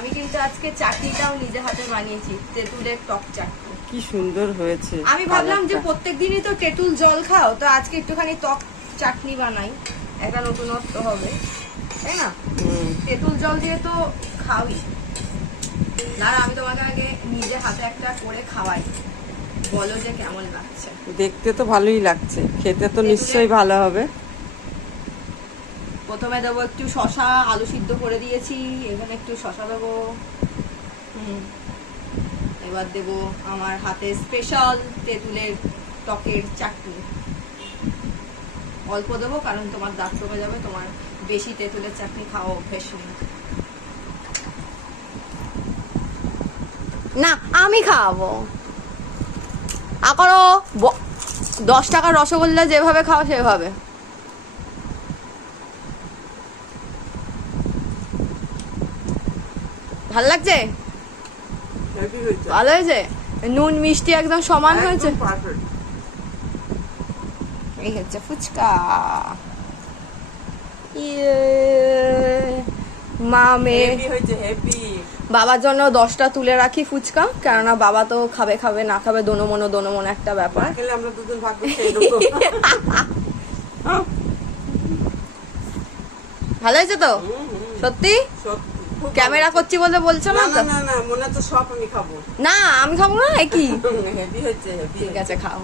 আমি কিন্তু আজকে চাটনিটাও নিজে হাতে বানিয়েছি, তেঁতুলের টক চাটনি। কি সুন্দর হয়েছে। আমি ভাবলাম যে প্রত্যেকদিনই তো তেঁতুল জল খাও, তো আজকে একটুখানি টক চাটনি বানাই, একটা নতুনত্ব হবে, তাই না? তেঁতুল জল দিয়ে তো খাওয়াই। আর আমি তোমাকে আগে নিজে হাতে একটা করে খাওয়াই, বলো যে কেমন লাগছে। দেখতে তো ভালোই লাগছে, খেতে তো নিশ্চয়ই ভালো হবে। প্রথমে দেবো একটু শসা, আলু সিদ্ধ করে দিয়েছি, এখানে একটু শসা দেবো। এবার দেবো আমার হাতে স্পেশাল তেঁতুলের টকের চাটনি। অল্প দেবো কারণ তোমার দাঁত কমে যাবে, তোমার বেশি তেঁতুলের চাটনি খাওয়া অভ্যেস নেই। না আমি খাওয়াবো। আকারো 10 টাকার রসগোল্লা যেভাবে খাও সেভাবে। ভাল লাগছে? ভালো হয়েছে? নুন মিষ্টি একদম সমান হয়েছে। এই হচ্ছে ফুচকা। মামে বাবার জন্য 10টা তুলে রাখি ফুচকা, কেননা বাবা তো খাবে খাবে না খাবে দোনো মনো একটা ব্যাপার। ভালো হয়েছে তো? সত্যি? ক্যামেরা করছি বলে বলছো না তো? না মনে তো সব আমি খাবো। না আমি খাবো না, কি হেভি হচ্ছে। ঠিক আছে খাও।